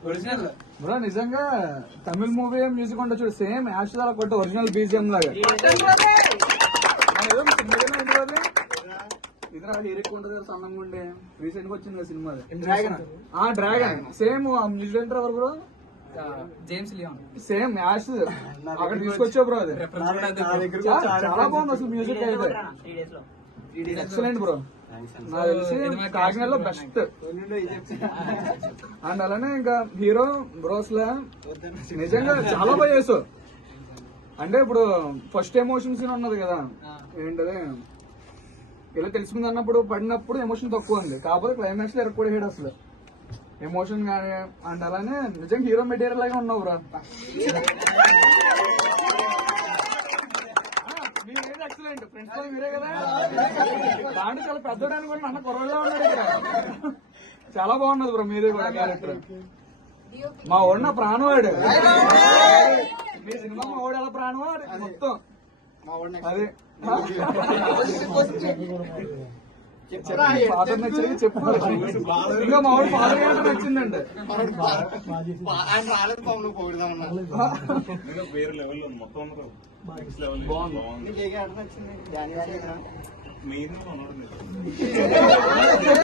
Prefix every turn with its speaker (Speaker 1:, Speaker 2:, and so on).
Speaker 1: Original
Speaker 2: bro నిజంగా Tamil movie music ఉంటే చూడు సేమ్ యాష్ అలా కొట్టే ఒరిజినల్ బీజిఎం లాగా. ఉంటుంది కదా సన్నంగా ఉండే రీసెంట్గా వచ్చింది కదా సినిమా
Speaker 1: డ్రాగన్
Speaker 2: ఆ డ్రాగన్ సేమ్ ఎవరు bro?
Speaker 1: James Leon
Speaker 2: same as. అక్కడ తీసుకొచ్చా బ్రో అది. చాలా బాగుంది అసలు మ్యూజిక్ అయితే. ఎక్సలెంట్ బ్రో నాకు తెలిసి కాకినాడలో బెస్ట్ అండ్ అలానే ఇంకా హీరో బ్రోస్ లా నిజంగా చాలా బాగా చేసావు అంటే ఇప్పుడు ఫస్ట్ ఎమోషన్ సీన్ ఉన్నది కదా. ఏంటది? ఇలా తెలిసింది అన్నప్పుడు పడినప్పుడు ఎమోషన్ తక్కువ ఉంది. కాకపోతే క్లైమాక్స్లో ఎరగకూడదు అసలు. ఎమోషన్ కానీ అండ్ అలానే నిజంగా హీరో మెటీరియల్ లాగా ఉన్నావు ఎక్సలెంట్ ఫ్రెండ్స్ మీరే కదా? దాంట్లో చాలా పెద్దోడు అనుకోండి అన్న కుర్రలో ఉన్నాడు ఇక్కడ. చాలా బాగున్నది బ్రో మీరే కూడా క్యారెక్టర్ మా వాడు నా ప్రాణవాడు. మీ సినిమా మా వాడు ఎలా ప్రాణవాడు? మొత్తం. అదే. చెప్పు ఇంకా మా వాడు ఫాదర్ క్యారెక్టర్ నచ్చిందండి.
Speaker 3: ఆయన రాలేదు పాము పోయిదామన్నా
Speaker 4: వేరే లెవెల్ ఉంది మొత్తం అందరూ నెక్స్ట్ లెవెల్
Speaker 2: బాగుంది.
Speaker 4: బాగుంది.
Speaker 3: నీకు ఏ క్యారెక్టర్ నచ్చింది? డానీ గారి
Speaker 4: మెయిన్ ఉన్నాడు